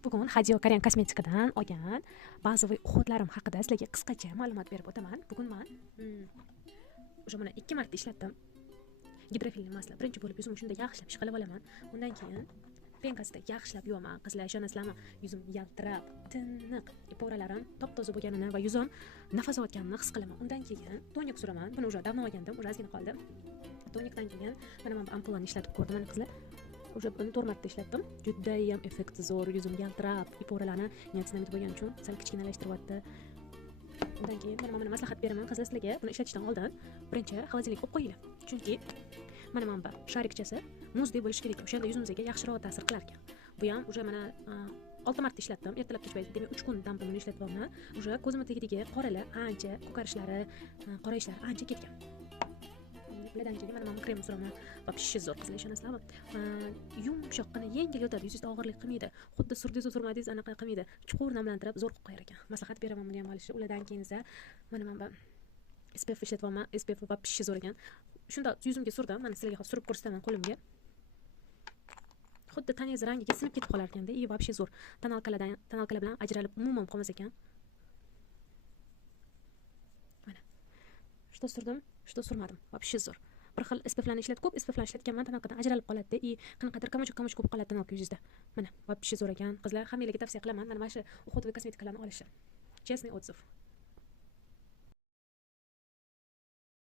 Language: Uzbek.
Bugun Hadio Korean kosmetikadan olgan bazaviy uxudlarim haqida sizlarga qisqacha ma'lumot berib o'taman. Bugun men o'sha mana 2 marta ishlatdim. Gidrofilli masla birinchi bo'lib yuzimni shunday yaxshilab ishqalab olaman. Undan keyin penkasida yaxshilab yuvaman. Qizlar, ishonasizlarmi? Yuzim yaltirab, tiniq, iporalarim top-toza bo'lganini va yuzim nafas olganini his qilaman. Undan keyin tonik suraman. Buni o'sha davno olgandim, o'sha ozgina qoldi. Tonikdan keyin mana bu ampulani ishlatib ko'rdim, mana qizlar. O'sha buni 4 marta ishlatdim. Juda ham effekti zo'r, yuzim yaltirab, iporalarni niatinamid bo'lgani uchun sal kichkinalashtiryapti. Undan keyin mana maslahat beraman qizlar sizlarga. Buni ishlatishdan oldin birinchi xolodilnikka qo'yib qo'yinglar. Chunki mana bu sharikchasi muzdek bo'lishi kerak. O'shanda yuzimizga yaxshiroq ta'sir qilar ekan. Bu ham o'sha mana 6 marta ishlatdim. Ertalab kechpayt, demak 3 kun davomida buni ishlatyapman. O'sha ko'zimning tagidagi qoralar ancha, ko'karishlari, qorayishlari ancha ketgan. Bulardan keyin mana bu krem suraman. Вообще zo'r qizlar, ishonasizlarmi? Yumshoqqina, yengil yotadi, yuzingizda og'irlik qilmaydi. Xuddi surdingiz surmadingiz anaqa qilmaydi. Chuqur namlantirib zo'r qilib qo'yar ekan. Maslahat beraman buni ham olishni. Ulardan keyin esa mana bu SPF ishlatyapman. SPF вообще zo'r ekan. Shunda yuzimga surdim. Mana sizlarga hozir surib ko'rsataman qo'limga. Xuddi tanangiz rangiga sinib ketib qolar ekanda. Вообще zo'r. Tonalkalar bilan ajralib umuman qolmas ekan. Mana. Что surdim, что surmadim. Вообще zo'r. Bir xil SPFlarni ko'p SPFlarni ishlatganman, tonalkadan ajralib qoladi и qanaqadir kamoch bo'lib qoladi tonalka yuzingizda. Mana, вообще zo'r ekan. Qizlar, hammalarga tavsiya qilaman. Mana shu uxud va kosmetikalarni olishni. Честный отзыв.